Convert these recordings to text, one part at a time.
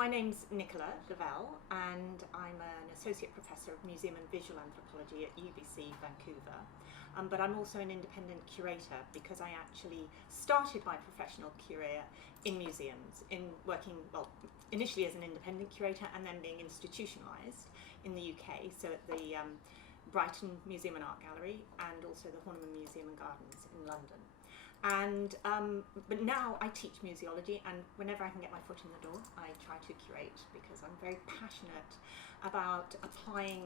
my name's Nicola Levell, and I'm an Associate Professor of Museum and Visual Anthropology at UBC Vancouver. But I'm also an independent curator because I actually started my professional career in museums, in working, well, initially as an independent curator and then being institutionalized in the UK, so at the Brighton Museum and Art Gallery and also the Horniman Museum and Gardens in London. And but now I teach museology, and whenever I can get my foot in the door, I try to curate because I'm very passionate about applying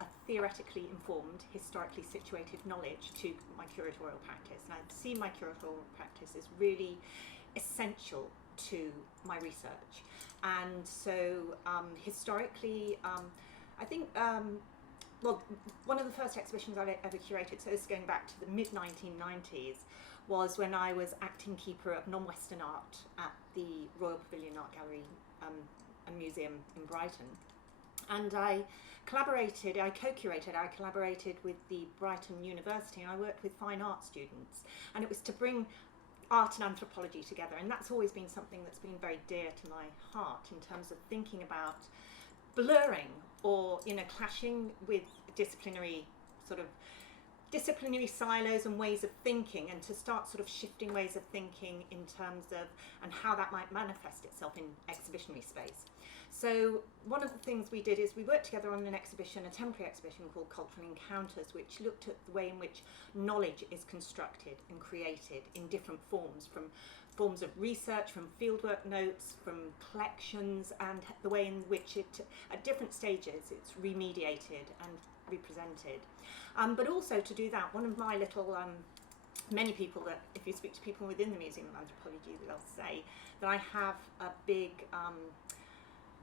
a theoretically informed, historically situated knowledge to my curatorial practice. And I see my curatorial practice is really essential to my research. And so historically, I think well, one of the first exhibitions I ever curated, so this is going back to the mid-1990s, was when I was acting keeper of non-Western art at the Royal Pavilion Art Gallery and Museum in Brighton. And I collaborated with the Brighton University, and I worked with fine art students. And it was to bring art and anthropology together, and that's always been something that's been very dear to my heart in terms of thinking about blurring or clashing with disciplinary silos and ways of thinking, and to start sort of shifting ways of thinking in terms of and how that might manifest itself in exhibitionary space. So one of the things we did is we worked together on an exhibition, a temporary exhibition called Cultural Encounters, which looked at the way in which knowledge is constructed and created in different forms, from forms of research, from fieldwork notes, from collections, and the way in which it, at different stages, it's remediated and represented. But also to do that, one of my little, many people that, if you speak to people within the Museum of Anthropology, they'll say that I have a big,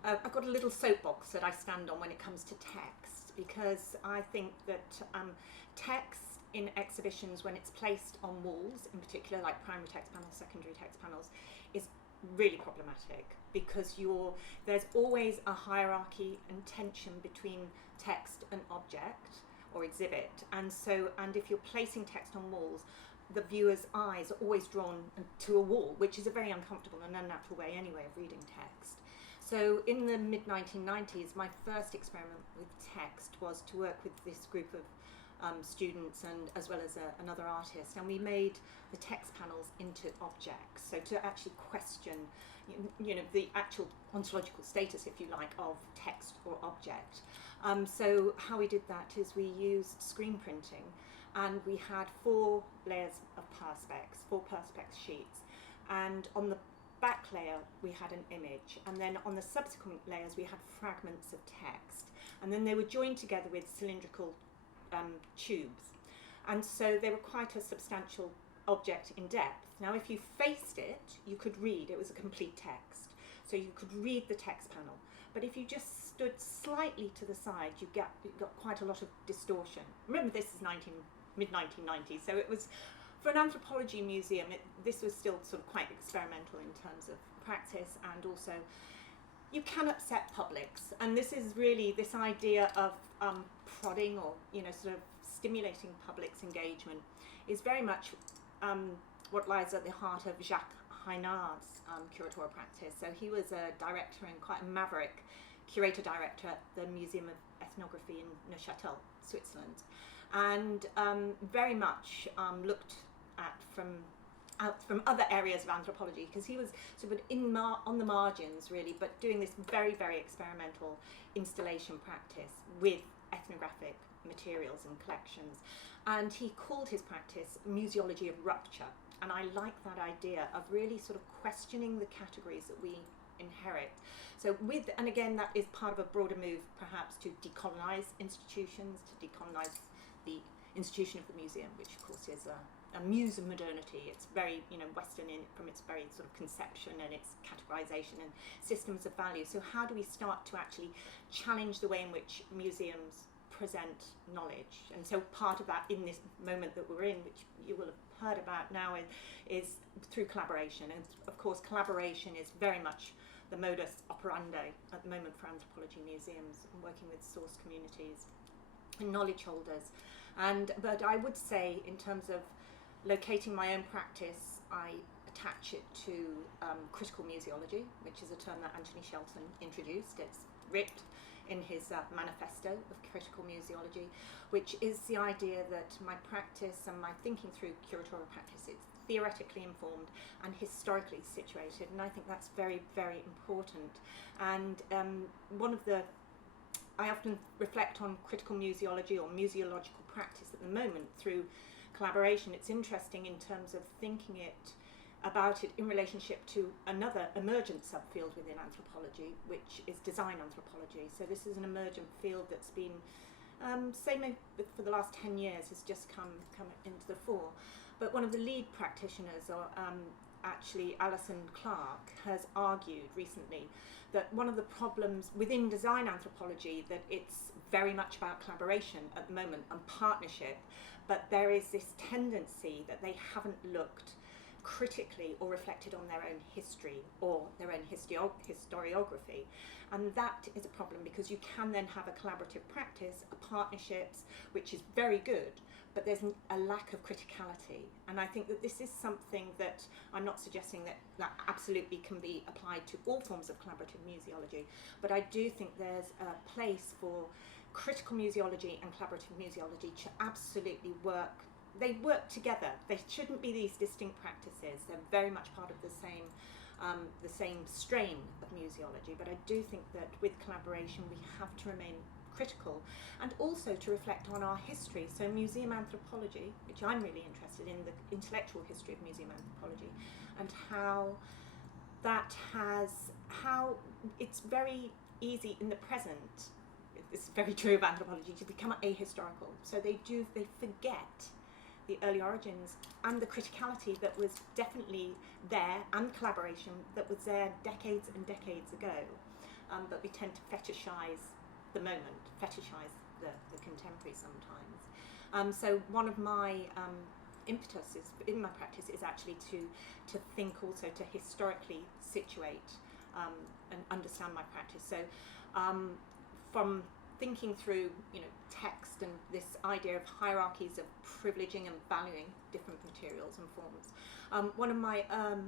I've got a little soapbox that I stand on when it comes to text, because I think that text in exhibitions, when it's placed on walls, in particular like primary text panels, secondary text panels, is really problematic, because there's always a hierarchy and tension between text and object or exhibit, and if you're placing text on walls, the viewer's eyes are always drawn to a wall, which is a very uncomfortable and unnatural way anyway of reading text. So in the mid-1990s, my first experiment with text was to work with this group of students and as well as another artist, and we made the text panels into objects, so to actually question the actual ontological status, if you like, of text or object. So how we did that is we used screen printing, and we had 4 layers of perspex, 4 perspex sheets, and on the back layer we had an image, and then on the subsequent layers we had fragments of text, and then they were joined together with cylindrical tubes, and so they were quite a substantial object in depth. Now if you faced it, you could read, it was a complete text, so you could read the text panel, but if you just stood slightly to the side, you got quite a lot of distortion. Remember, this is mid-1990s, so it was, for an anthropology museum, this was still sort of quite experimental in terms of practice, and also you can upset publics, and this is really this idea of prodding or sort of stimulating public's engagement is very much what lies at the heart of Jacques Hainard's curatorial practice. So he was a director and quite a maverick curator-director at the Museum of Ethnography in Neuchâtel, Switzerland, and very much looked at from other areas of anthropology, because he was sort of on the margins really, but doing this very, very experimental installation practice with ethnographic materials and collections. And he called his practice Musiology of Rupture, and I like that idea of really sort of questioning the categories that we inherit. So and again, that is part of a broader move perhaps to decolonize institutions, to decolonize the institution of the museum, which of course is a muse of modernity. It's very Western from its very sort of conception and its categorization and systems of value. So how do we start to actually challenge the way in which museums present knowledge? And so part of that in this moment that we're in, which you will have heard about now, is through collaboration. And of course collaboration is very much the modus operandi at the moment for anthropology museums, and working with source communities and knowledge holders. But I would say, in terms of locating my own practice, I attach it to critical museology, which is a term that Anthony Shelton introduced. It's ripped in his manifesto of critical museology, which is the idea that my practice and my thinking through curatorial practice is theoretically informed and historically situated, and I think that's very, very important. And I often reflect on critical museology or museological practice at the moment through collaboration. It's interesting in terms of thinking about it in relationship to another emergent subfield within anthropology, which is design anthropology. So this is an emergent field that's been, for the last 10 years, has just come into the fore. But one of the lead practitioners, actually Alison Clark, has argued recently that one of the problems within design anthropology, that it's very much about collaboration at the moment and partnership, but there is this tendency that they haven't looked critically or reflected on their own history or their own historiography. And that is a problem, because you can then have a collaborative practice, a partnerships, which is very good, but there's a lack of criticality. And I think that this is something that I'm not suggesting that absolutely can be applied to all forms of collaborative museology, but I do think there's a place for critical museology and collaborative museology to absolutely work. They work together. They shouldn't be these distinct practices. They're very much part of the same strain of museology. But I do think that with collaboration, we have to remain critical and also to reflect on our history. So museum anthropology, which I'm really interested in, the intellectual history of museum anthropology, and how it's very easy in the present, it's very true of anthropology, to become ahistorical. So they forget the early origins and the criticality that was definitely there, and collaboration that was there decades and decades ago. But we tend to fetishize the moment, fetishize the contemporary sometimes. So one of my impetuses in my practice is actually to think also to historically situate and understand my practice. So from thinking through, text and this idea of hierarchies of privileging and valuing different materials and forms. One of my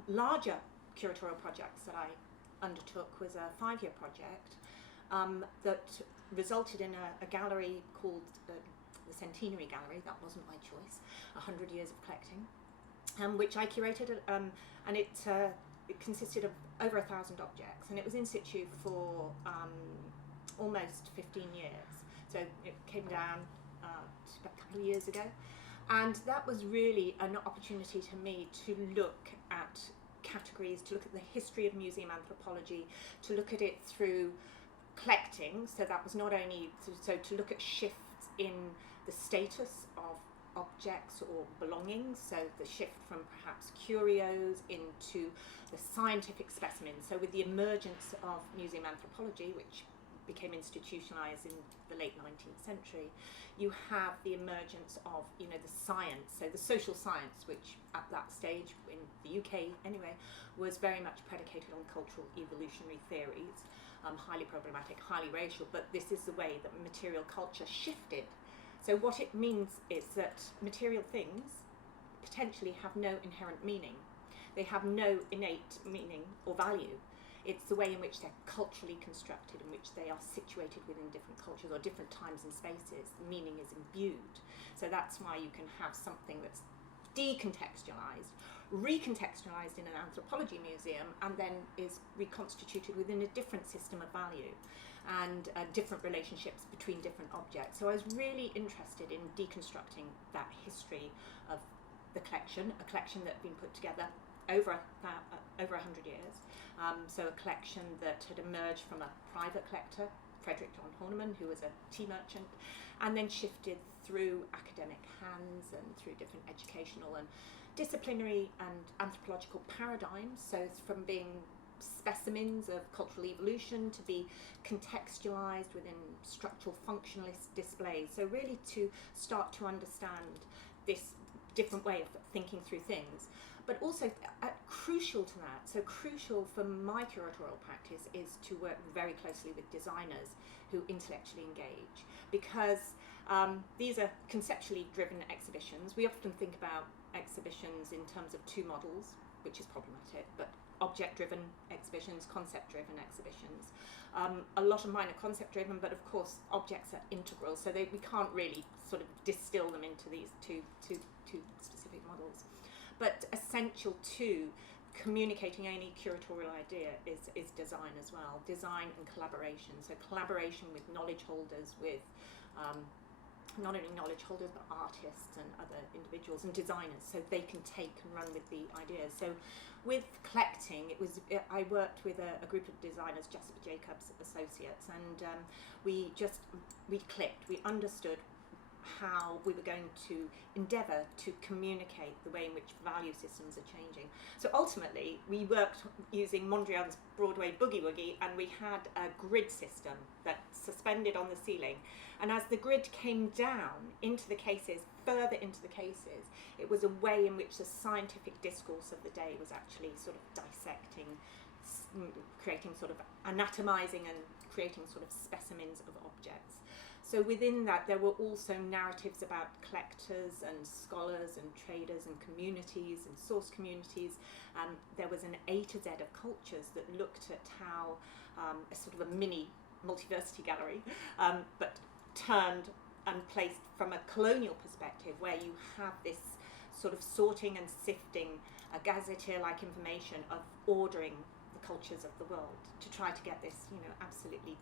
larger curatorial projects that I undertook was a 5-year project that resulted in a gallery called the Centenary Gallery. That wasn't my choice. 100 years of collecting, which I curated, and it consisted of over 1,000 objects, and it was in situ for almost 15 years. So it came down a couple of years ago, and that was really an opportunity to me to look at categories, to look at the history of museum anthropology, to look at it through collecting. So that was not only to look at shifts in the status of objects or belongings, so the shift from perhaps curios into the scientific specimens. So with the emergence of museum anthropology, which became institutionalized in the late 19th century, you have the emergence of, the science, so the social science, which at that stage, in the UK anyway, was very much predicated on cultural evolutionary theories, highly problematic, highly racial, but this is the way that material culture shifted. So what it means is that material things potentially have no inherent meaning. They have no innate meaning or value. It's the way in which they're culturally constructed, in which they are situated within different cultures or different times and spaces. The meaning is imbued. So that's why you can have something that's decontextualized, recontextualized in an anthropology museum, and then is reconstituted within a different system of value and different relationships between different objects. So I was really interested in deconstructing that history of the collection, a collection that had been put together over 100 years. So a collection that had emerged from a private collector, Frederick John Horniman, who was a tea merchant, and then shifted through academic hands and through different educational and disciplinary and anthropological paradigms. So it's from being specimens of cultural evolution to be contextualized within structural functionalist displays. So really to start to understand this different way of thinking through things. But also crucial to that, so crucial for my curatorial practice, is to work very closely with designers who intellectually engage, because these are conceptually driven exhibitions. We often think about exhibitions in terms of two models. which is problematic, but object-driven exhibitions, concept-driven exhibitions. A lot of mine are concept-driven, but of course objects are integral, so we can't really sort of distill them into these two specific models. But essential to communicating any curatorial idea is design as well, design and collaboration. So collaboration with knowledge holders, with not only knowledge holders but artists and other individuals and designers, so they can take and run with the ideas. So with collecting, I worked with a group of designers, Jasper Jacobs Associates, and we clicked, we understood how we were going to endeavour to communicate the way in which value systems are changing. So ultimately, we worked using Mondrian's Broadway Boogie Woogie, and we had a grid system that suspended on the ceiling. And as the grid came down into the cases, further into the cases, it was a way in which the scientific discourse of the day was actually sort of dissecting, creating sort of anatomizing and creating sort of specimens of objects. So within that, there were also narratives about collectors and scholars and traders and communities and source communities. There was an A to Z of cultures that looked at how a sort of a mini multiversity gallery, but turned and placed from a colonial perspective, where you have this sort of sorting and sifting, a gazetteer-like information of ordering the cultures of the world to try to get this, absolutely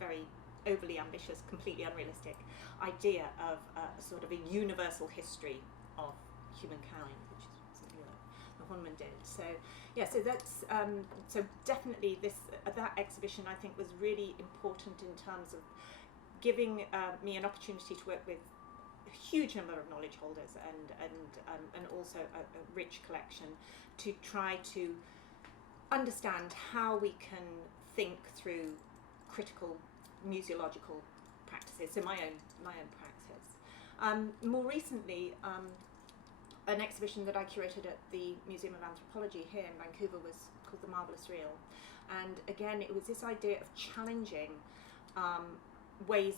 very overly ambitious, completely unrealistic idea of sort of a universal history of humankind, which is something that the Hunman did. So yeah, so that's so definitely that exhibition I think was really important in terms of giving me an opportunity to work with a huge number of knowledge holders and also a rich collection to try to understand how we can think through critical museological practices, so my own practice. More recently, an exhibition that I curated at the Museum of Anthropology here in Vancouver was called The Marvellous Real, and again it was this idea of challenging ways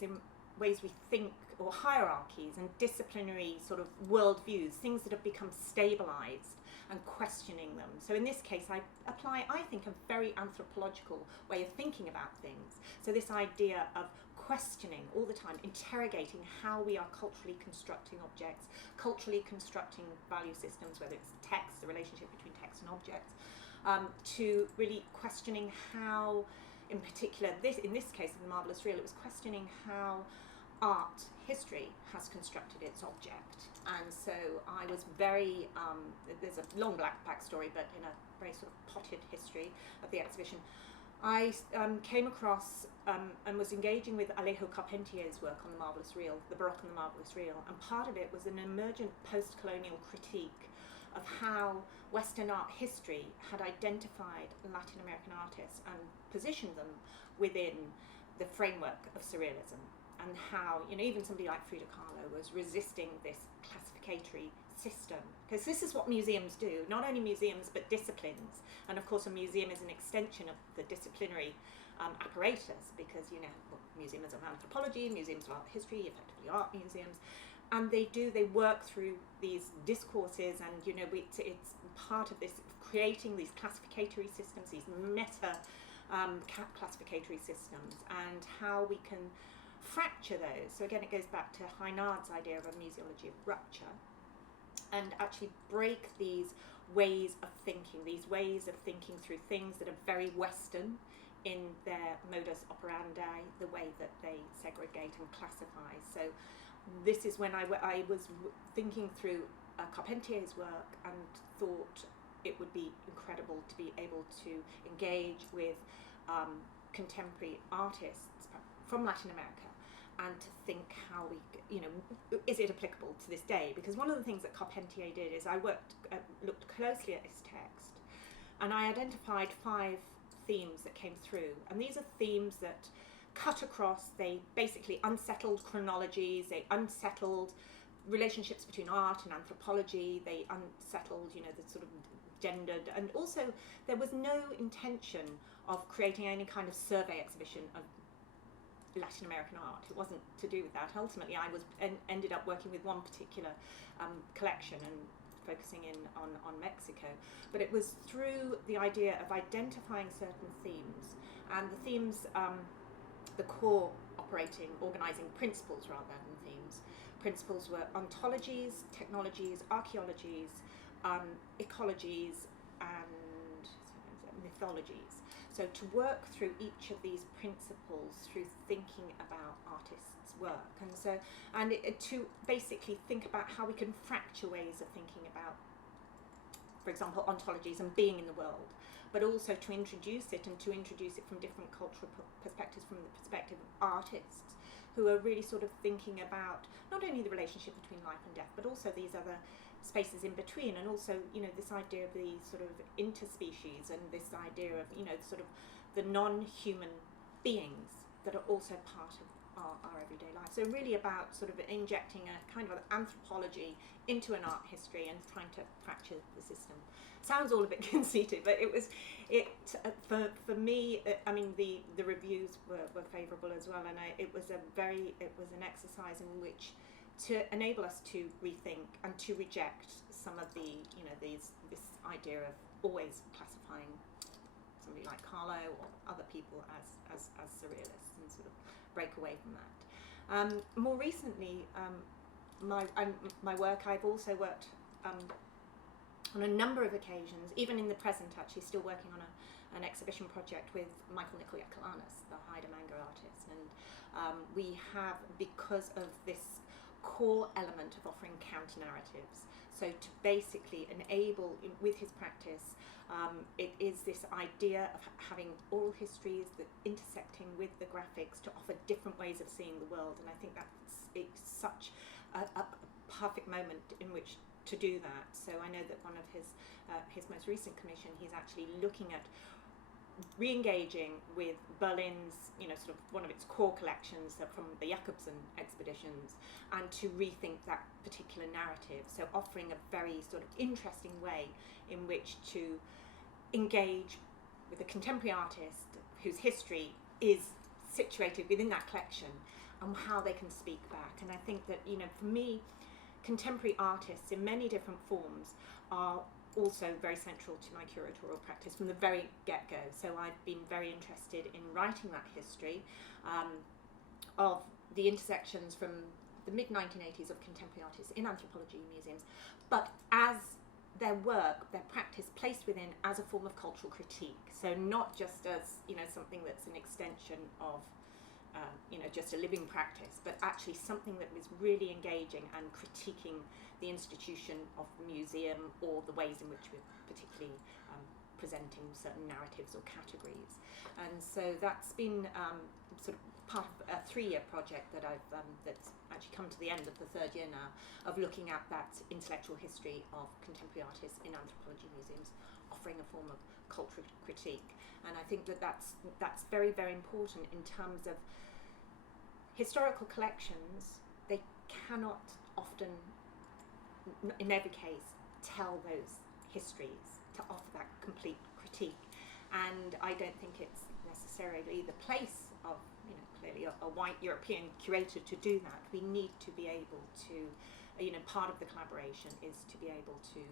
we think, or hierarchies and disciplinary sort of worldviews, things that have become stabilised, and questioning them. So in this case, I apply, I think, a very anthropological way of thinking about things. So this idea of questioning all the time, interrogating how we are culturally constructing objects, culturally constructing value systems, whether it's text, the relationship between text and objects, to really questioning how, in particular, in this case of The Marvellous Real, it was questioning how art history has constructed its object. And so I was very, there's a long backstory, but in a very sort of potted history of the exhibition, I came across and was engaging with Alejo Carpentier's work on The Marvellous Real, The Baroque and The Marvellous Real, and part of it was an emergent post-colonial critique of how Western art history had identified Latin American artists and positioned them within the framework of surrealism, and how, even somebody like Frida Kahlo was resisting this classificatory system, because this is what museums do, not only museums but disciplines, and of course a museum is an extension of the disciplinary apparatus, because museums of anthropology, museums of art history, effectively art museums, and they work through these discourses, and it's part of this creating these classificatory systems, these meta classificatory systems, and how we can fracture those. So again, it goes back to Heinard's idea of a museology of rupture, and actually break these ways of thinking through things that are very Western in their modus operandi, the way that they segregate and classify. So this is when I was thinking through Carpentier's work and thought it would be incredible to be able to engage with contemporary artists from Latin America, and to think how is it applicable to this day? Because one of the things that Carpentier did is I looked closely at his text, and I identified 5 themes that came through, and these are themes that cut across. They basically unsettled chronologies, they unsettled relationships between art and anthropology, they unsettled, the sort of gendered, and also there was no intention of creating any kind of survey exhibition of Latin American art. It wasn't to do with that. Ultimately, I ended up working with one particular collection and focusing in on Mexico, but it was through the idea of identifying certain themes, and the themes, the core operating, organising principles rather than themes. Principles were ontologies, technologies, archaeologies, ecologies, and mythologies. So to work through each of these principles through thinking about artists' work, and to basically think about how we can fracture ways of thinking about, for example, ontologies and being in the world, but also to introduce it from different cultural perspectives, from the perspective of artists who are really sort of thinking about not only the relationship between life and death, but also these other spaces in between, and also, you know, this idea of the sort of interspecies, and this idea of, you know, sort of the non-human beings that are also part of our everyday life. So really about sort of injecting a kind of anthropology into an art history and trying to fracture the system. Sounds all a bit conceited, but for me, I mean, the reviews were favourable as well, and it was an exercise in which to enable us to rethink and to reject some of the, you know, this idea of always classifying somebody like Carlo or other people as surrealists, and sort of break away from that. More recently, my work, I've also worked on a number of occasions, even in the present actually, still working on an exhibition project with Michaelnicolanis, the Haida manga artist, and we have, because of this core element of offering counter-narratives, so to basically enable, with his practice, it is this idea of having oral histories that intersecting with the graphics to offer different ways of seeing the world, and I think it's such a perfect moment in which to do that. So I know that one of his most recent commission, he's actually looking at re-engaging with Berlin's, you know, sort of one of its core collections from the Jakobsen expeditions, and to rethink that particular narrative. So offering a very sort of interesting way in which to engage with a contemporary artist whose history is situated within that collection, and how they can speak back. And I think that, you know, for me, contemporary artists in many different forms are also very central to my curatorial practice from the very get-go. So I've been very interested in writing that history of the intersections from the mid-1980s of contemporary artists in anthropology museums, but as their work, their practice placed within as a form of cultural critique. So not just as, you know, something that's an extension of you know, just a living practice, but actually something that was really engaging and critiquing the institution of the museum, or the ways in which we're particularly presenting certain narratives or categories. And so that's been sort of part of a 3-year project that that's actually come to the end of the 3rd year now, of looking at that intellectual history of contemporary artists in anthropology museums, offering a form of cultural critique. And I think that that's very, very important in terms of historical collections. They cannot often, in every case, tell those histories to offer that complete critique. And I don't think it's necessarily the place of, you know, clearly a white European curator to do that. We need to be able to, you know, part of the collaboration is to be able to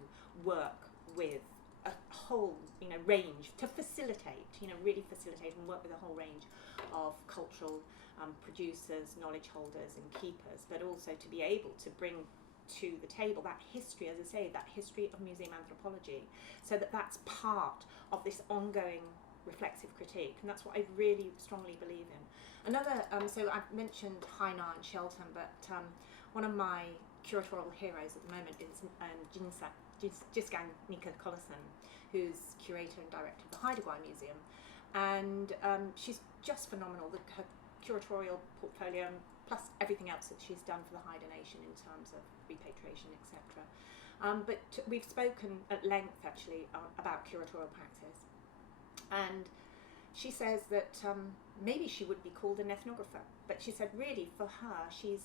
work with a whole, you know, range to facilitate, you know, really facilitate and work with a whole range of cultural producers, knowledge holders and keepers, but also to be able to bring to the table that history, as I say, that history of museum anthropology, so that that's part of this ongoing reflexive critique, and that's what I really strongly believe in. Another, so I've mentioned Haina and Shelton, but one of my curatorial heroes at the moment is Jinsgang Nicola, who's curator and director of the Haida Museum, and she's just phenomenal. Her curatorial portfolio, plus everything else that she's done for the Haida Nation in terms of repatriation, etc. But we've spoken at length actually about curatorial practice, and she says that maybe she would be called an ethnographer, but she said really for her, she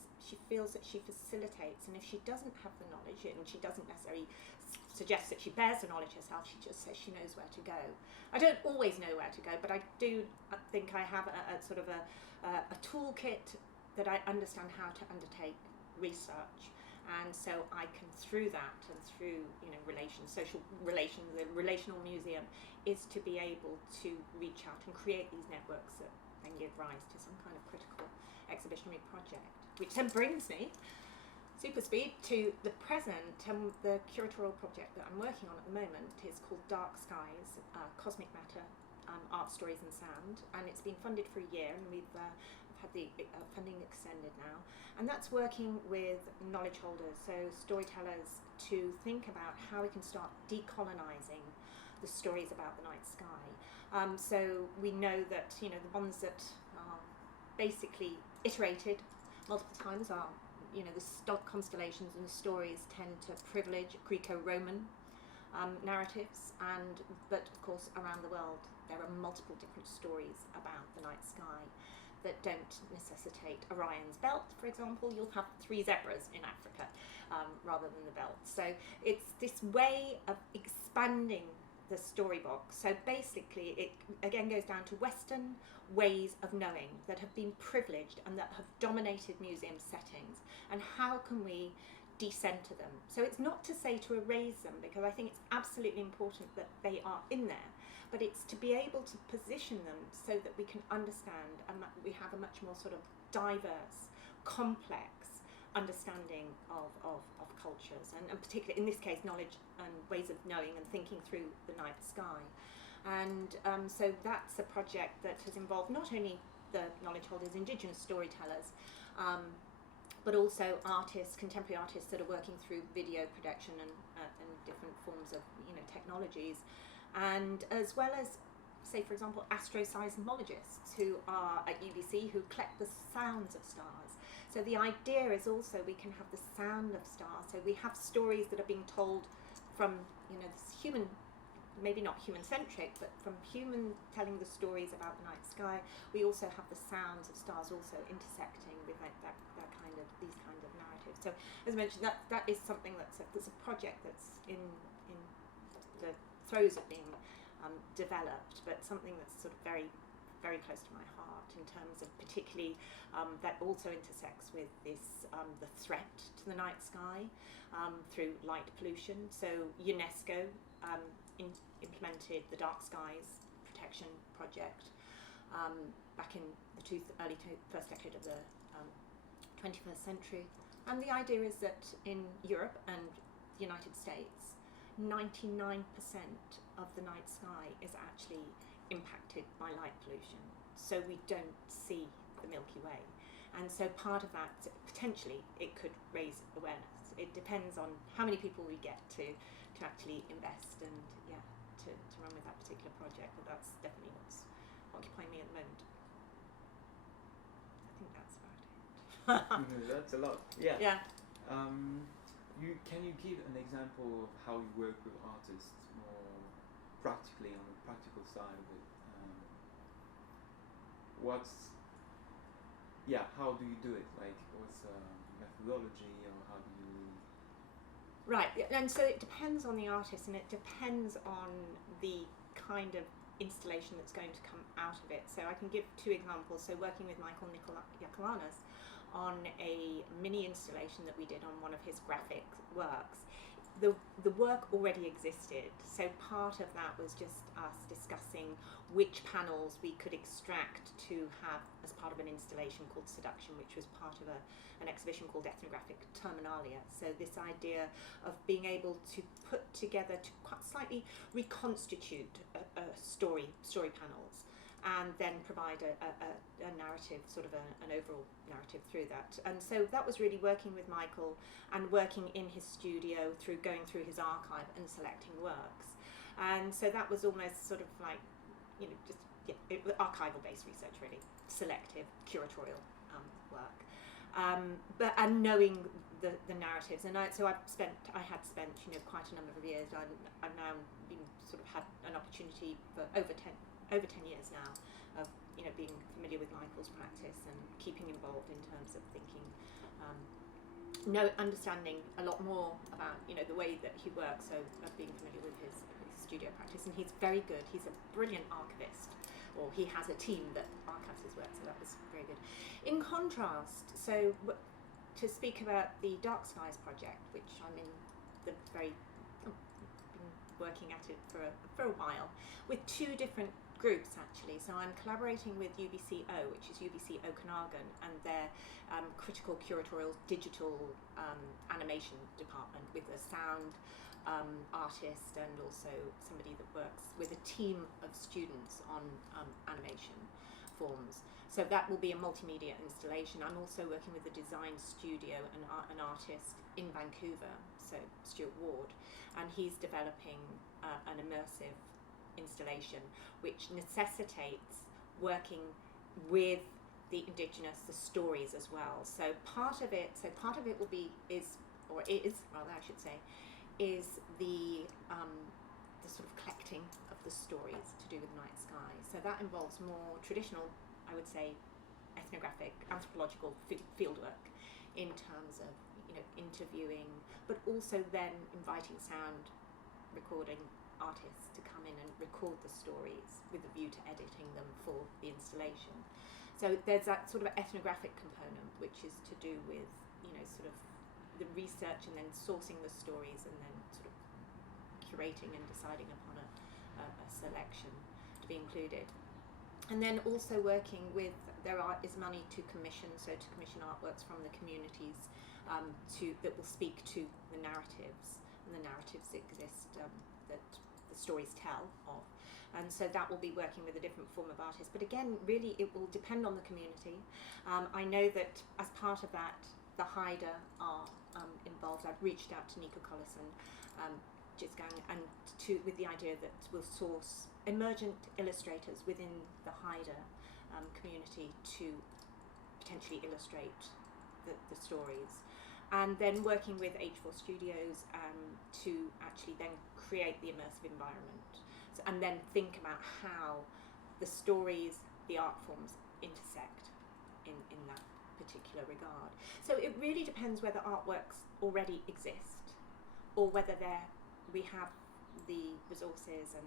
feels that she facilitates, and if she doesn't have the knowledge, and she doesn't necessarily suggest that she bears the knowledge herself, she just says she knows where to go. I don't always know where to go, but I think I have a sort of a toolkit that I understand how to undertake research, And so I can, through that and through, you know, social relations, the relational museum is to be able to reach out and create these networks that then give rise to some kind of critical exhibitionary project, which then brings me super speed to the present. The curatorial project that I'm working on at the moment is called Dark Skies, Cosmic Matter, Art, Stories and Sound, and it's been funded for a year, and we've had the funding extended now, and that's working with knowledge holders, so storytellers, to think about how we can start decolonizing the stories about the night sky. So we know that, you know, the ones that are basically iterated multiple times are, you know, the constellations and the stories tend to privilege Greco-Roman narratives, but of course around the world there are multiple different stories about the night sky that don't necessitate Orion's belt, for example. You'll have 3 zebras in Africa rather than the belt. So it's this way of expanding the story box. So basically it again goes down to Western ways of knowing that have been privileged and that have dominated museum settings, and how can we decenter them. So it's not to say to erase them, because I think it's absolutely important that they are in there, but it's to be able to position them so that we can understand, and we have a much more sort of diverse, complex understanding of cultures, and particularly in this case knowledge and ways of knowing and thinking through the night sky. And so that's a project that has involved not only the knowledge holders, Indigenous storytellers, but also artists, contemporary artists that are working through video production and different forms of, you know, technologies, and as well as, say for example, astroseismologists who are at UBC who collect the sounds of stars. So the idea is also we can have the sound of stars. So we have stories that are being told from, you know, this human, maybe not human-centric, but from human telling the stories about the night sky. We also have the sounds of stars also intersecting with that kind of, these kind of narratives. So as I mentioned, that is something that's a project that's in the throes of being developed, but something that's sort of very, very close to my heart in terms of particularly that also intersects with this the threat to the night sky through light pollution. So UNESCO implemented the Dark Skies Protection Project back in the early first decade of the 21st century, and the idea is that in Europe and the United States, 99% of the night sky is actually impacted by light pollution, so we don't see the Milky Way. And so part of that, potentially, it could raise awareness. It depends on how many people we get to actually invest and to run with that particular project, but that's definitely what's occupying me at the moment. I think that's about it. That's a lot. Yeah. Yeah. Can you give an example of how you work with artists more practically, on the practical side of it? How do you do it? Like, what's methodology, or how do you? Right, and so it depends on the artist, and it depends on the kind of installation that's going to come out of it. So I can give 2 examples. So working with Michaelnicolanis on a mini installation that we did on one of his graphic works, the work already existed, so part of that was just us discussing which panels we could extract to have as part of an installation called Seduction, which was part of an exhibition called Ethnographic Terminalia. So this idea of being able to put together, to quite slightly reconstitute a story panels, and then provide a narrative, sort of an overall narrative through that. And so that was really working with Michael and working in his studio, through going through his archive and selecting works. And so that was almost sort of like, you know, just archival based research, really, selective curatorial work, and knowing the narratives. And so I had spent you know, quite a number of years. I've now been sort of had an opportunity for over 10 years now of, you know, being familiar with Michael's practice and keeping involved in terms of thinking, understanding a lot more about, you know, the way that he works, so of being familiar with his studio practice. And he's very good. He's a brilliant archivist, or he has a team that archives his work, so that was very good. In contrast, so to speak about the Dark Skies project, which I'm in the been working at it for a while, with two different groups actually. So I'm collaborating with UBCO, which is UBC Okanagan, and their critical curatorial digital animation department, with a sound artist and also somebody that works with a team of students on animation forms. So that will be a multimedia installation. I'm also working with a design studio and an artist in Vancouver, so Stuart Ward, and he's developing an immersive installation which necessitates working with the Indigenous, the stories as well. So part of it will be is the sort of collecting of the stories to do with night sky. So that involves more traditional, I would say, ethnographic, anthropological fieldwork in terms of, you know, interviewing, but also then inviting sound recording artists to come in and record the stories with a view to editing them for the installation. So there's that sort of ethnographic component, which is to do with, you know, sort of the research and then sourcing the stories and then sort of curating and deciding upon a selection to be included. And then also working with, is money to commission, so to commission artworks from the communities that will speak to the narratives, and the narratives exist that the stories tell of. And so that will be working with a different form of artist. But again, really it will depend on the community. I know that as part of that, the Haida are involved. I've reached out to Nicola Levell and with the idea that we'll source emergent illustrators within the Haida community to potentially illustrate the stories, and then working with H4 Studios to actually then create the immersive environment, and then think about how the stories, the art forms intersect in that particular regard. So it really depends whether artworks already exist or whether we have the resources and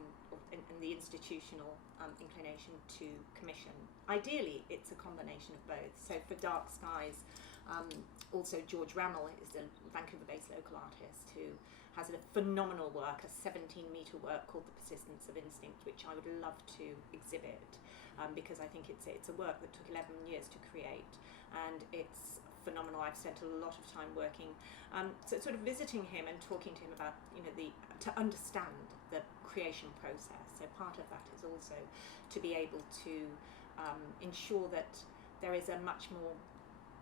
the institutional inclination to commission. Ideally, it's a combination of both. So for Dark Skies, also George Remmel is a Vancouver-based local artist who has a phenomenal work, a 17-metre work called The Persistence of Instinct, which I would love to exhibit because I think it's a work that took 11 years to create, and it's phenomenal. I've spent a lot of time working, so sort of visiting him and talking to him about, you know, to understand the creation process. So part of that is also to be able to ensure that there is a much more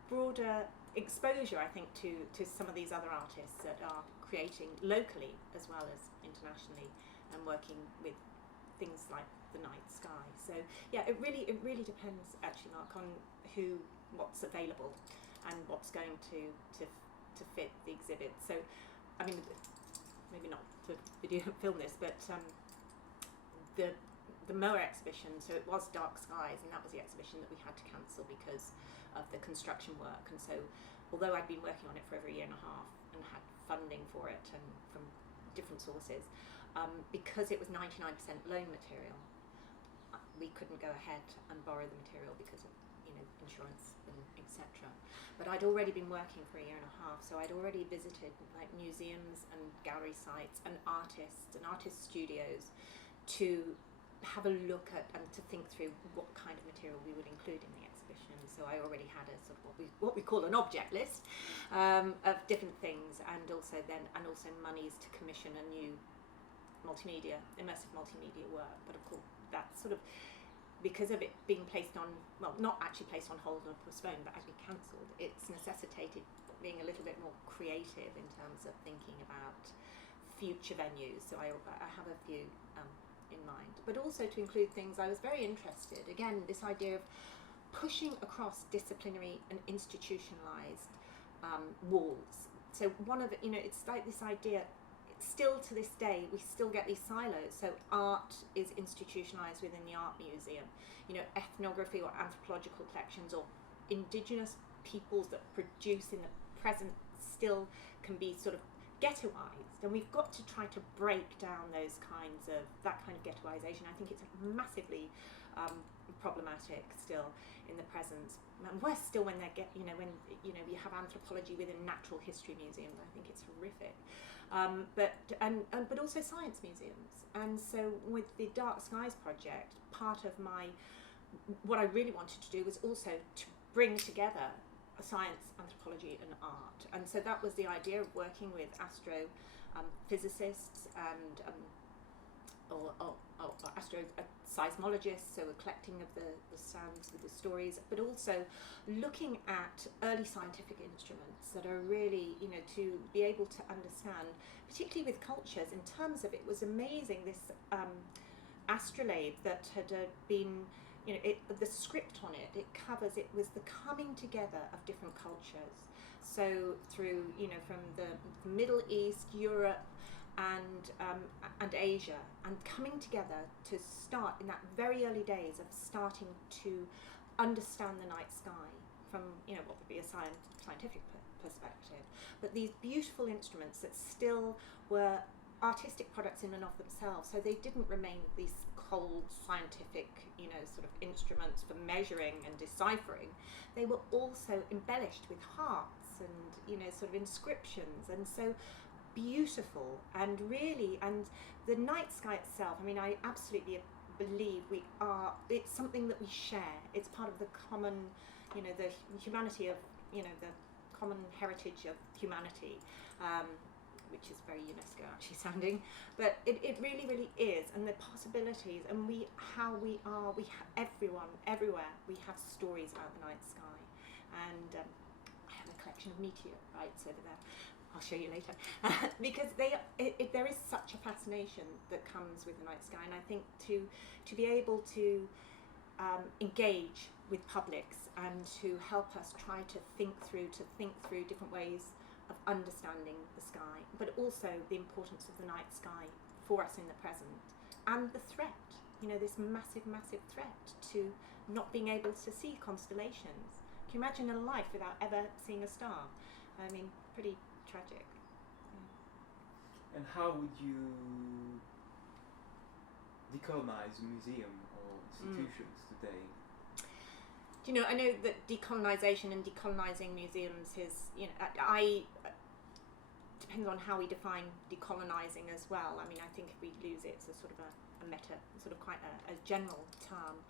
broader exposure, I think, to some of these other artists that are creating locally as well as internationally and working with things like the night sky. So yeah, it really depends actually, Mark, on what's available and what's going to fit the exhibit. So, I mean, maybe not to video film this, but the MOA exhibition, so it was Dark Skies, and that was the exhibition that we had to cancel because of the construction work. And so, although I'd been working on it for over a year and a half and had funding for it and from different sources, because it was 99% loan material, we couldn't go ahead and borrow the material because of, you know, insurance and etc. But I'd already been working for a year and a half, so I'd already visited like museums and gallery sites and artists and artist studios to have a look at and to think through what kind of material we would include in the exhibition. So I already had a sort of what we call an object list of different things, and also monies to commission a new immersive multimedia work. But of course, that sort of, because of it being placed on, well, not actually placed on hold or postponed, but actually cancelled, it's necessitated being a little bit more creative in terms of thinking about future venues. So I have a few in mind, but also to include things I was very interested, again, this idea of pushing across disciplinary and institutionalized walls. So one of it, you know, it's like this idea, still to this day, we still get these silos. So art is institutionalized within the art museum. You know, ethnography or anthropological collections or indigenous peoples that produce in the present still can be sort of ghettoized. And we've got to try to break down that kind of ghettoization. I think it's massively problematic still in the present, and worse still when they get, when you have anthropology within natural history museums. I think it's horrific. But also science museums. And so with the Dark Skies project, part of what I really wanted to do was also to bring together science, anthropology and art. And so that was the idea of working with astrophysicists and astroseismologists, so a collecting of the sounds with the stories, but also looking at early scientific instruments that are really, to be able to understand, particularly with cultures, in terms of, it was amazing, this astrolabe that had been, the script on it, it was the coming together of different cultures. So through, from the Middle East, Europe, and Asia, and coming together to start in that very early days of starting to understand the night sky from, what would be a scientific perspective. But these beautiful instruments that still were artistic products in and of themselves, so they didn't remain these cold scientific, sort of instruments for measuring and deciphering. They were also embellished with hearts and, sort of inscriptions, and so beautiful. And really, and the night sky itself, I absolutely believe it's something that we share. It's part of the common, the humanity of, the common heritage of humanity, which is very UNESCO actually sounding, but it really, really is. And the possibilities, and everyone, everywhere, we have stories about the night sky. And I have a collection of meteorites over there. I'll show you later, because there is such a fascination that comes with the night sky, and I think to be able to engage with publics and to help us try to think through different ways of understanding the sky, but also the importance of the night sky for us in the present, and the threat, this massive, massive threat to not being able to see constellations. Can you imagine a life without ever seeing a star? Pretty tragic. And how would you decolonize a museum or institutions today? I know that decolonization and decolonising museums is, depends on how we define decolonising as well. I think if we lose it, it's a sort of a meta, sort of quite a general term.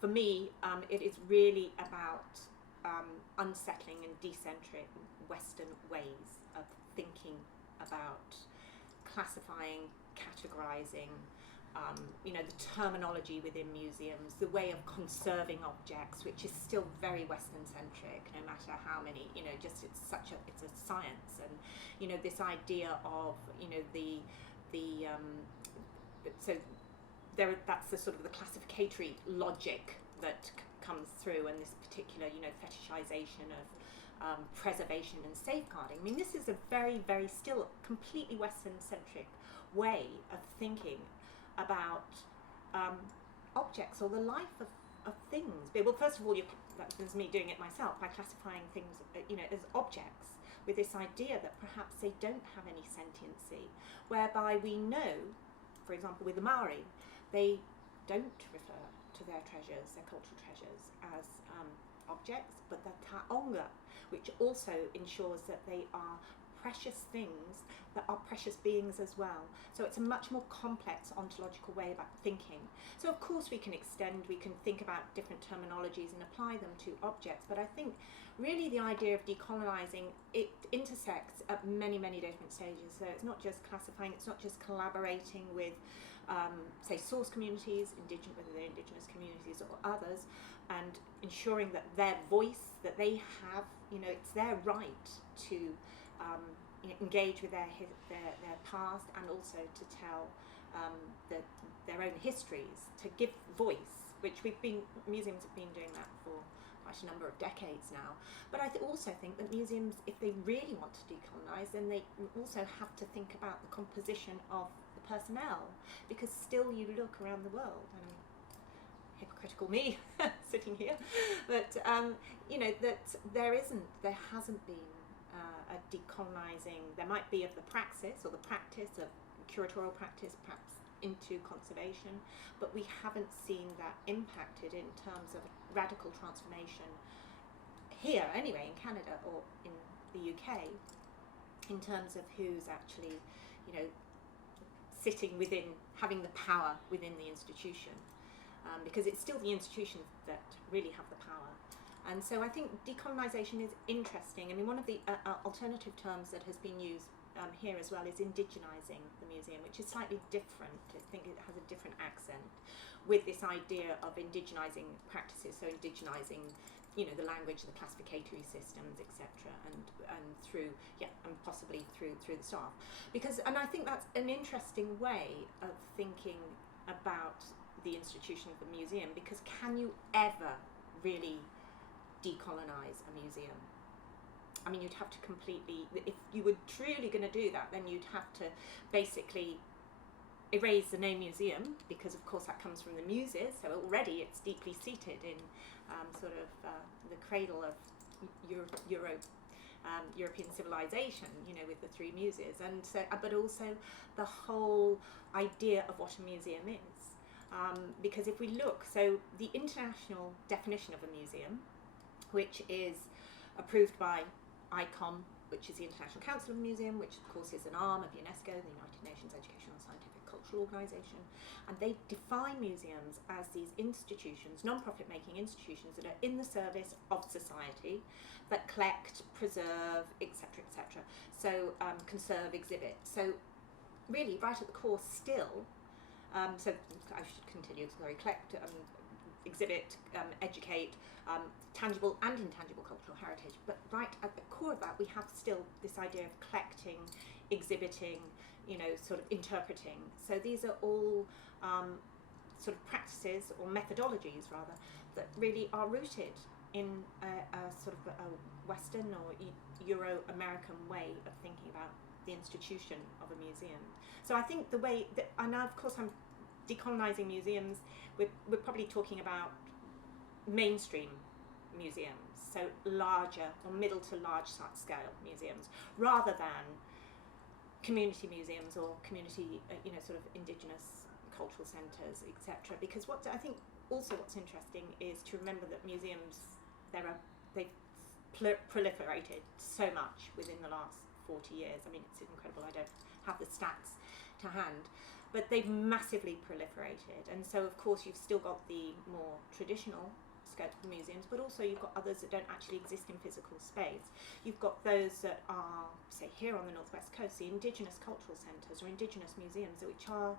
For me, it is really about unsettling and decentering Western ways of thinking about classifying, categorizing, the terminology within museums, the way of conserving objects, which is still very Western-centric, no matter how many, it's a science. And, this idea of, that's the sort of the classificatory logic that comes through, and this particular, fetishization of preservation and safeguarding. This is a very, very still completely Western-centric way of thinking about objects or the life of things. Well, first of all, that's me doing it myself by classifying things, as objects, with this idea that perhaps they don't have any sentiency, whereby we know, for example, with the Maori, they don't refer to their treasures, their cultural treasures, as objects, but the taonga, which also ensures that they are precious things that are precious beings as well. So it's a much more complex ontological way about thinking. So of course we can think about different terminologies and apply them to objects, but I think really the idea of decolonizing, it intersects at many, many different stages. So it's not just classifying, it's not just collaborating with say source communities, whether they're indigenous communities or others, and ensuring that their voice, that they have, it's their right to engage with their past, and also to tell their own histories, to give voice, which museums have been doing that for quite a number of decades now. But I also think that museums, if they really want to decolonize, then they also have to think about the composition of the personnel, because still you look around the world, and hypocritical me sitting here, but that there hasn't been a decolonizing. There might be of the praxis or the practice of curatorial practice, perhaps into conservation, but we haven't seen that impacted in terms of radical transformation here anyway, in Canada or in the UK, in terms of who's actually, sitting within, having the power within the institution, because it's still the institutions that really have the power. And so I think decolonisation is interesting. I mean, one of the alternative terms that has been used here as well is indigenising the museum, which is slightly different. I think it has a different accent with this idea of indigenising practices, so indigenising, the language, the classificatory systems, etc., and through, and possibly through the staff, and I think that's an interesting way of thinking about the institution of the museum, because can you ever really decolonise a museum? I mean, you'd have to completely, if you were truly going to do that, then you'd have to basically erase the name museum, because of course that comes from the muses, so already it's deeply seated in the cradle of European civilization, with the three muses, and so, but also the whole idea of what a museum is. Because if we look, so the international definition of a museum, which is approved by ICOM, which is the International Council of Museum, which of course is an arm of UNESCO, the United Nations Educational, Scientific, Cultural Organisation, and they define museums as these institutions, non-profit making institutions that are in the service of society, that collect, preserve, etc., etc. So conserve, exhibit. So really, right at the core still, so I should continue, sorry, collect, exhibit, educate, tangible and intangible cultural heritage, but right at the core of that we have still this idea of collecting, exhibiting, sort of interpreting. So these are all sort of practices or methodologies rather that really are rooted in a sort of a Western or Euro-American way of thinking about the institution of a museum. So I think the way that, and now of course I'm decolonising museums, we're probably talking about mainstream museums, so larger or middle to large scale museums, rather than community museums or community, sort of indigenous cultural centres, etc. Because I think also what's interesting is to remember that museums, they've proliferated so much within the last 40 years. I mean, it's incredible. I don't have the stats to hand, but they've massively proliferated. And so, of course, you've still got the more traditional scope of museums, but also you've got others that don't actually exist in physical space. You've got those that are, say, here on the northwest coast, the indigenous cultural centres or indigenous museums, which are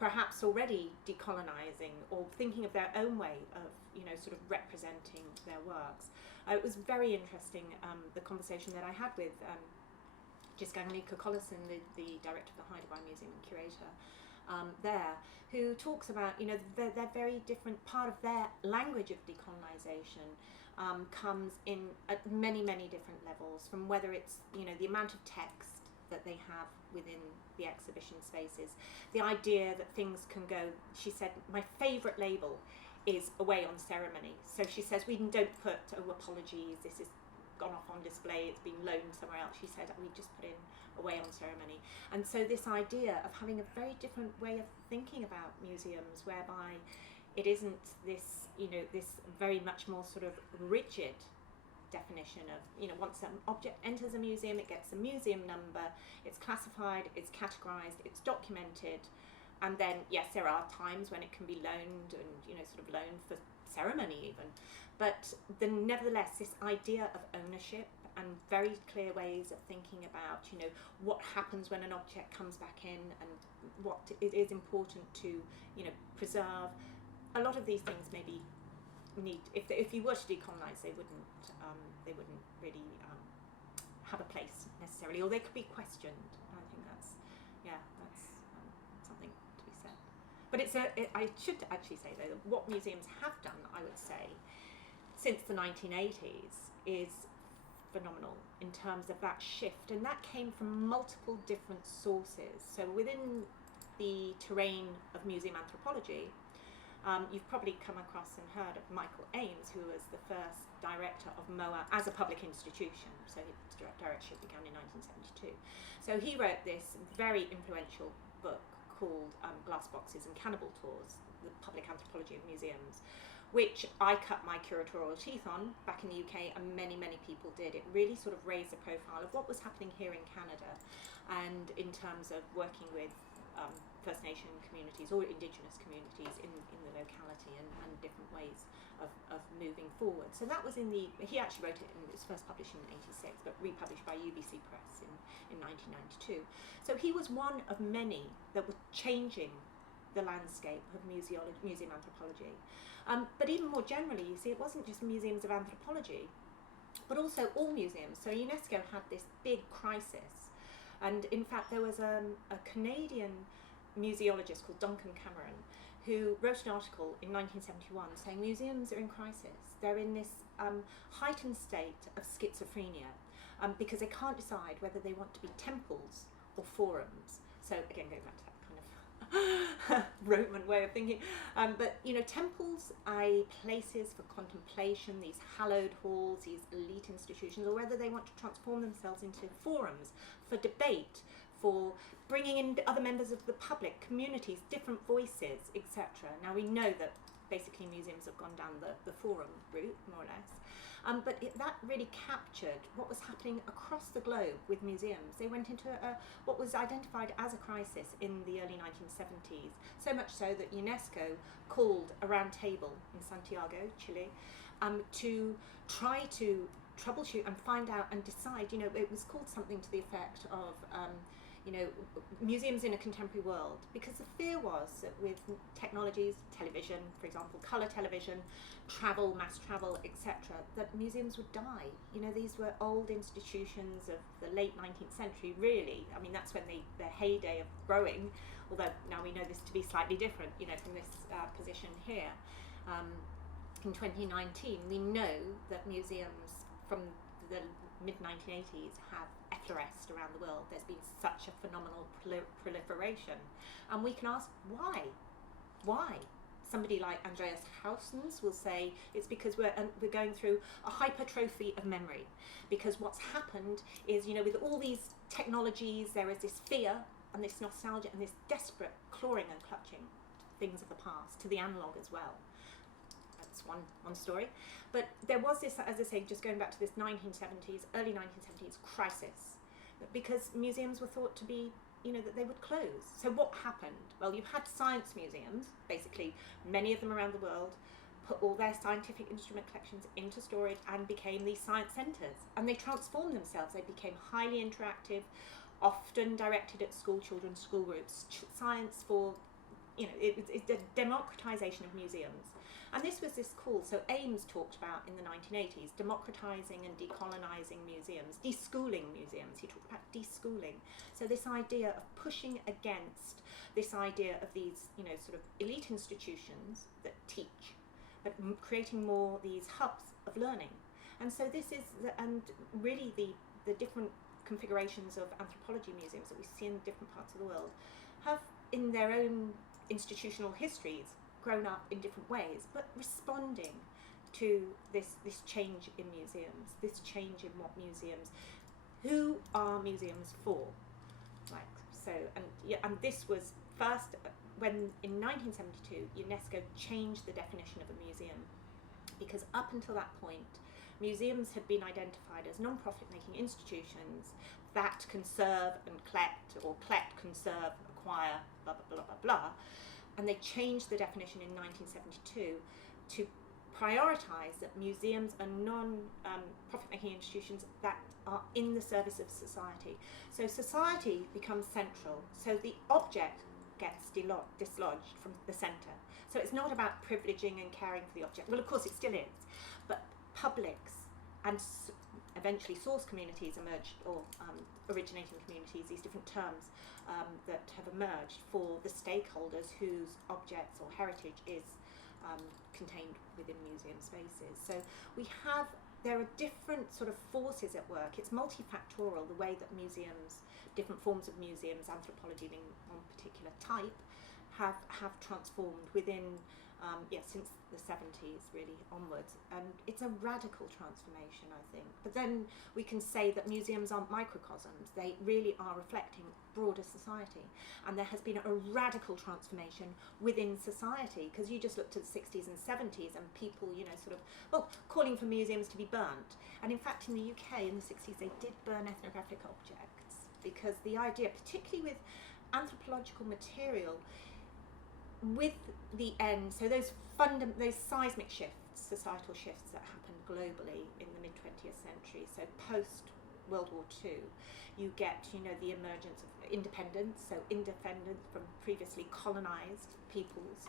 perhaps already decolonising or thinking of their own way of, sort of representing their works. It was very interesting, the conversation that I had with Michaelnicolanis, the director of the Heidelberg Museum and curator there, who talks about, their very different part of their language of decolonisation comes in at many, many different levels, from whether it's, the amount of text that they have within the exhibition spaces, the idea that things can go, she said, my favourite label is away on ceremony. So she says, we don't put, apologies, this is gone off on display, it's been loaned somewhere else. She said, we just put in away on ceremony. And so this idea of having a very different way of thinking about museums, whereby it isn't this, this very much more sort of rigid definition of, once an object enters a museum, it gets a museum number, it's classified, it's categorised, it's documented, and then, yes, there are times when it can be loaned and, sort of loaned for ceremony even, but nevertheless, this idea of ownership and very clear ways of thinking about, what happens when an object comes back in and what it is important to, preserve. A lot of these things maybe need, if you were to decolonise, they wouldn't really have a place necessarily, or they could be questioned. I think that's something to be said. But I should actually say though that what museums have done, I would say, since the 1980s is phenomenal in terms of that shift, and that came from multiple different sources. So within the terrain of museum anthropology, you've probably come across and heard of Michael Ames, who was the first director of MOA as a public institution. So his directorship began in 1972. So he wrote this very influential book called Glass Boxes and Cannibal Tours, the public anthropology of museums, which I cut my curatorial teeth on back in the UK, and many, many people did. It really sort of raised the profile of what was happening here in Canada, and in terms of working with First Nation communities or Indigenous communities in the locality, and different ways of moving forward. So that was he actually wrote it, it was first published in 86, but republished by UBC Press in 1992. So he was one of many that were changing the landscape of museum anthropology. But even more generally, you see, it wasn't just museums of anthropology, but also all museums. So UNESCO had this big crisis, and in fact there was a Canadian museologist called Duncan Cameron who wrote an article in 1971 saying museums are in crisis. They're in this heightened state of schizophrenia because they can't decide whether they want to be temples or forums. So again, going back to that kind of Roman way of thinking, but you know, temples are places for contemplation, these hallowed halls, these elite institutions, or whether they want to transform themselves into forums for debate, for bringing in other members of the public, communities, different voices, etc. Now we know that basically museums have gone down the forum route, more or less. But that really captured what was happening across the globe with museums. They went into what was identified as a crisis in the early 1970s, so much so that UNESCO called a round table in Santiago, Chile, to try to troubleshoot and find out and decide, you know, it was called something to the effect of, you know, museums in a contemporary world, because the fear was that with technologies, television, for example, colour television, travel, mass travel, etc., that museums would die. You know, these were old institutions of the late 19th century, really. I mean, that's when their heyday of growing, although now we know this to be slightly different, you know, from this position here. In 2019, we know that museums from the mid-1980s have effloresced around the world. There's been such a phenomenal proliferation. And we can ask, why? Why? Somebody like Andreas Hausens will say it's because we're going through a hypertrophy of memory. Because what's happened is, you know, with all these technologies, there is this fear and this nostalgia and this desperate clawing and clutching to things of the past, to the analogue as well. That's one story. But there was this, as I say, just going back to this 1970s, early 1970s crisis, because museums were thought to be, you know, that they would close. So what happened? Well, you had science museums, basically many of them around the world, put all their scientific instrument collections into storage and became these science centres. And they transformed themselves. They became highly interactive, often directed at school children, school groups, science for, you know, it's the democratisation of museums. And this was this call, so Ames talked about in the 1980s, democratising and decolonising museums, deschooling museums. He talked about deschooling. So this idea of pushing against this idea of these, you know, sort of elite institutions that teach, but creating more these hubs of learning. And so this is, and really the different configurations of anthropology museums that we see in different parts of the world have, in their own institutional histories, grown up in different ways, but responding to this change in museums, this change in what museums, who are museums for? Like, so, and this was first when in 1972 UNESCO changed the definition of a museum, because up until that point museums had been identified as non-profit making institutions that conserve and collect, or collect, conserve, acquire, blah blah blah blah blah. And they changed the definition in 1972 to prioritise that museums are non-profit-making institutions that are in the service of society. So society becomes central. So the object gets dislodged from the centre. So it's not about privileging and caring for the object. Well, of course it still is. But publics and eventually source communities emerged, or originating communities, these different terms that have emerged for the stakeholders whose objects or heritage is contained within museum spaces. So there are different sort of forces at work. It's multifactorial, the way that museums, different forms of museums, anthropology being one particular type, have transformed within since the 70s really onwards, and it's a radical transformation, I think. But then we can say that museums aren't microcosms, they really are reflecting broader society, and there has been a radical transformation within society, because you just looked at the 60s and 70s and people, calling for museums to be burnt. And in fact in the UK in the 60s they did burn ethnographic objects, because the idea, particularly with anthropological material, with the end, so those seismic shifts, societal shifts that happened globally in the mid-20th century, so post World War II, you get, the emergence of independence, so independence from previously colonized peoples.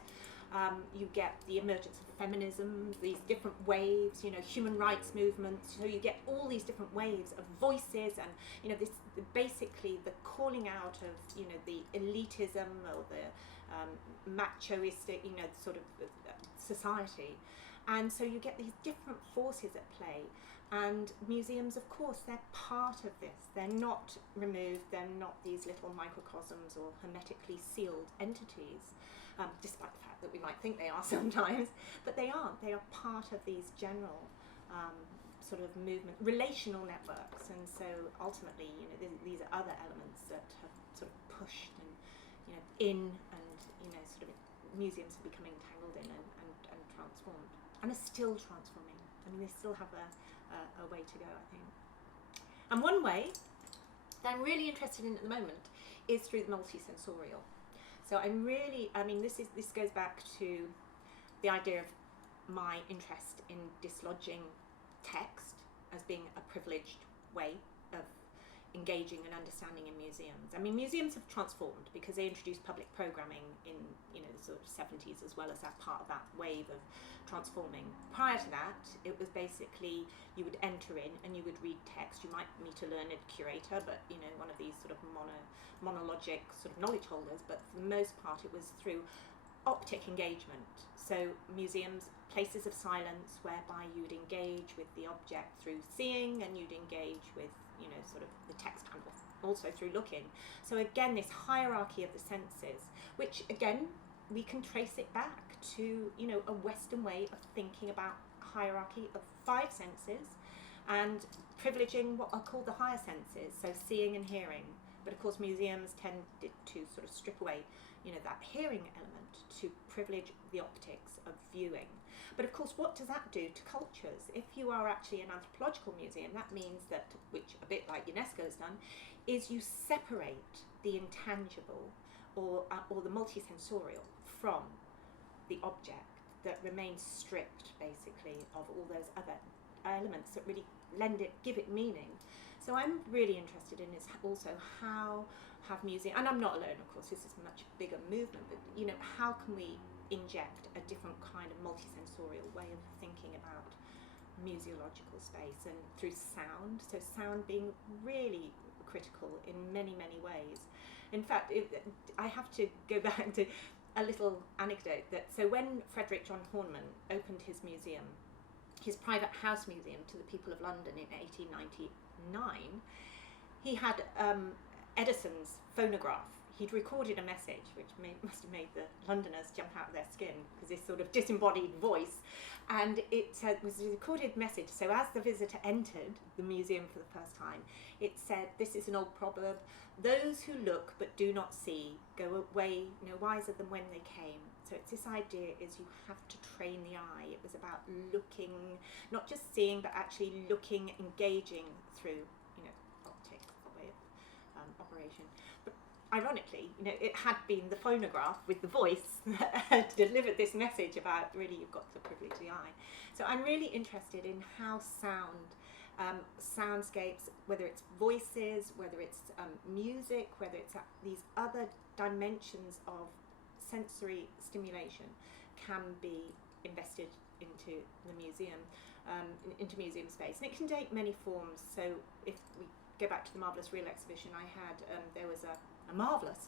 You get the emergence of feminism, these different waves, human rights movements. So you get all these different waves of voices, and this basically the calling out of the elitism or the machoistic sort of society, and so you get these different forces at play. And museums, of course, they're part of this. They're not removed. They're not these little microcosms or hermetically sealed entities, despite the fact that we might think they are sometimes. But they aren't. They are part of these general sort of movement, relational networks. And so ultimately, these are other elements that have sort of pushed and, in and, sort of museums are becoming tangled in and transformed, and are still transforming. I mean, they still have a way to go, I think. And one way that I'm really interested in at the moment is through the multisensorial. So I'm really, this goes back to the idea of my interest in dislodging text as being a privileged way of engaging and understanding in museums. I mean, museums have transformed because they introduced public programming in the sort of 70s, as well as that part of that wave of transforming. Prior to that, it was basically you would enter in and you would read text. You might meet a learned curator, but one of these sort of monologic sort of knowledge holders. But for the most part, it was through optic engagement. So museums, places of silence, whereby you'd engage with the object through seeing, and you'd engage with sort of the text and also through looking. So again, this hierarchy of the senses, which again we can trace it back to a Western way of thinking about hierarchy of 5 senses and privileging what are called the higher senses, so seeing and hearing. But of course museums tended to sort of strip away that hearing element to privilege the optics of viewing. But of course, what does that do to cultures? If you are actually an anthropological museum, that means that, which a bit like UNESCO's done, is you separate the intangible or the multisensorial from the object, that remains stripped basically of all those other elements that really give it meaning. So I'm really interested in is also how have museums, and I'm not alone, of course, this is a much bigger movement, but how can we inject a different kind of multisensorial way of thinking about museological space, and through sound, so sound being really critical in many, many ways. In fact, I have to go back to a little anecdote so when Frederick John Horneman opened his museum, his private house museum to the people of London in 1899, he had Edison's phonograph. He'd recorded a message which must have made the Londoners jump out of their skin, because this sort of disembodied voice, and it was a recorded message. So as the visitor entered the museum for the first time, it said, "This is an old proverb, those who look but do not see go away wiser than when they came." So it's this idea is you have to train the eye. It was about looking, not just seeing, but actually looking, engaging through optics, way of operation. But ironically, it had been the phonograph with the voice that had delivered this message about really you've got to privilege the eye. So I'm really interested in how soundscapes, whether it's voices, whether it's music, whether it's these other dimensions of sensory stimulation, can be invested into the museum, into museum space. And it can take many forms. So if we go back to the Marvellous Real exhibition I had, there was a marvellous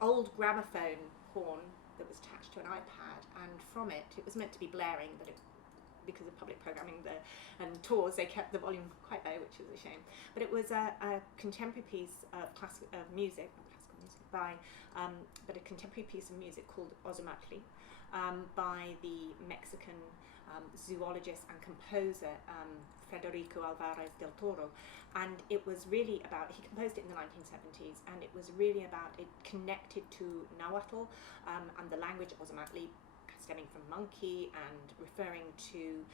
old gramophone horn that was attached to an iPad, and from it was meant to be blaring, but because of public programming and tours, they kept the volume quite low, which was a shame. But it was a contemporary piece of music, not classical music, but a contemporary piece of music called xʷməθkվəy, by the Mexican zoologist and composer Federico Alvarez del Toro, and it was really about, he composed it in the 1970s, and it was really about, it connected to Nahuatl and the language Uxwumixw, stemming from monkey and referring to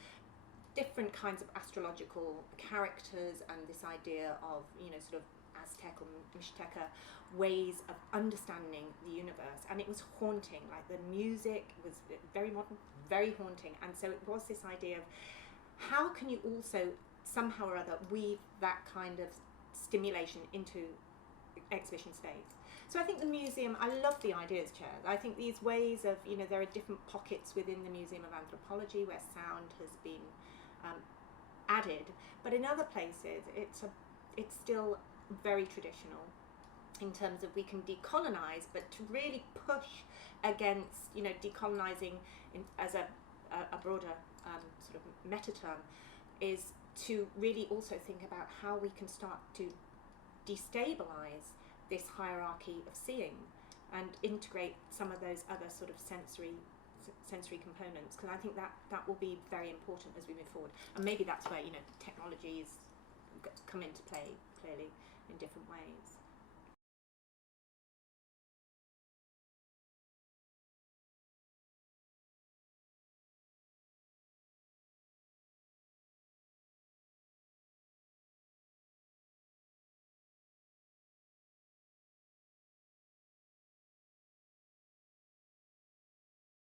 different kinds of astrological characters and this idea of, sort of Aztec or Mixteca ways of understanding the universe. And it was haunting, like the music was very modern, very haunting. And so it was this idea of how can you also somehow or other weave that kind of stimulation into exhibition space. So I think the museum, I love the ideas chair. I think these ways of, there are different pockets within the Museum of Anthropology where sound has been added, but in other places it's still very traditional in terms of we can decolonize, but to really push against, decolonizing as a broader sort of meta term is to really also think about how we can start to destabilize this hierarchy of seeing and integrate some of those other sort of sensory components, because I think that will be very important as we move forward. And maybe that's where technologies come into play clearly in different ways.